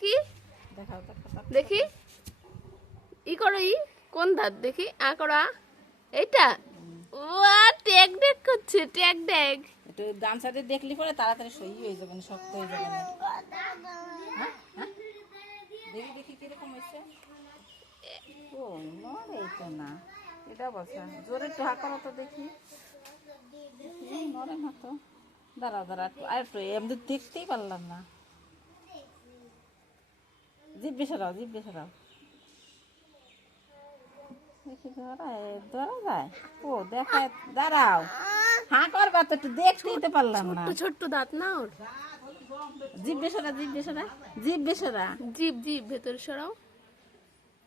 কি। দেখি। ই করো ই। কোন ধার? দেখি। আ করো এইটা? ওয়া ট্যাগ ড্যাগ করছে ট্যাগ ড্যাগ একটু গামছাতে দেখলি পরে তাড়াতাড়ি সই হয়ে যাবে শক্ত হয়ে যাবে। হ্যাঁ? হ্যাঁ? দেখি দেখি কীরকম হয়েছে। ও নড়ে এটা না। এটা বসা। জোরে একটু হা করো তো দেখি। নড়ে না তো। দাঁড়াও একটু আর একটু এমনি দেখতেই পারলাম না। জিভ বেসরাও জিভ বেসরাও দেখি ধরা যায়? ও দাঁড়াও। হাঁ করবা তো একটু পারলাম না। ছোট্ট ছোট্ট দাঁত না ওর? জিভ বেসরা জিভ বেসরা জিভ বেসরা জিভ জিভ ভেতরে সরাও।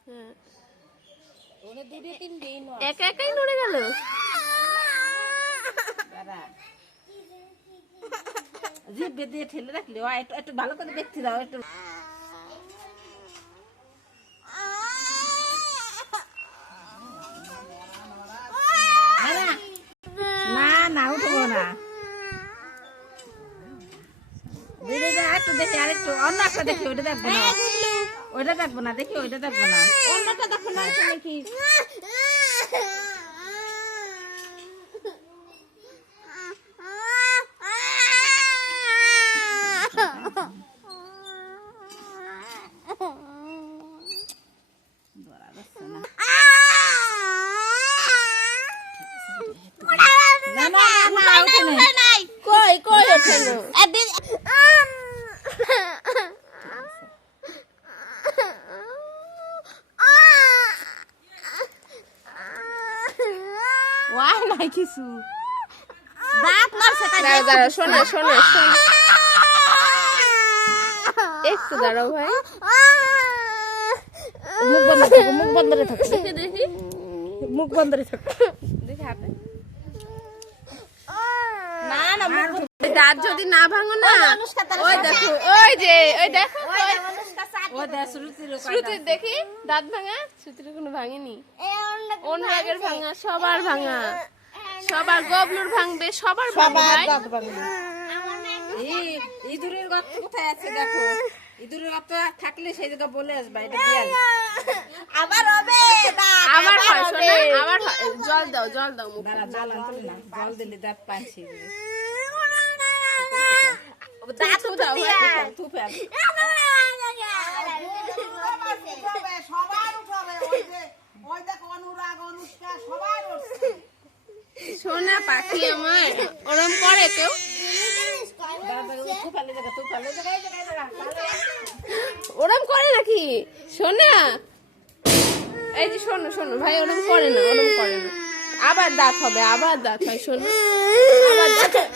হ্যাঁ। একা একাই নড়ে গেল? জিভ দিয়ে ঠেলে রাখলি একটু ভালো করে দেখতে দাও একটু না, না না উঠবো না একটু দেখি আর একটু অন্য একটা দেখি ওইটা দেখব না। ওইটা দেখব না দেখি ওইটা দেখব না। অন্যটা দেখো না দেখি। কই কই ওঠেলো ওয়াই নাই কিছু দাঁত মারছে তাই দাঁড়া দাঁড়া শোনা। শোনা শোনা একটু দাঁড়াও ভাই। মুখ বন্ধ থাকো মুখ বন্ধ রে থাকো। দেখি মুখ বন্ধ রে থাকো। দেখি হাতে। না না মুখ দাঁত যদি না ভাঙো না ওই দেখো ওই যে ওই দেখো শ্রুতির দেখি দাঁত ভাঙা? শ্রুতির কোনো ভাঙেনি। অনুরাগের ভাঙা সবার ভাঙা। সবার গবলুর ভাঙবে সবার। ইঁদুরের গর্ত কোথায় আছে দেখো? ইঁদুরের গর্ত থাকলে সেই জায়গা বলে আসবা এটা দিয়ে আসবা। আবার হয় আবার জল দাও জল দাও জল জল দিলে দাঁত পাইছি দাঁত দাও সোনা পাখি আমার ওরম করে কেউ ওরম করে নাকি সোনা এই যে শোনো শোনো ভাই ওরম করে না ওরম করে না আবার দাঁত হবে আবার দাঁত হয় শোনো আবার দাঁত হয়।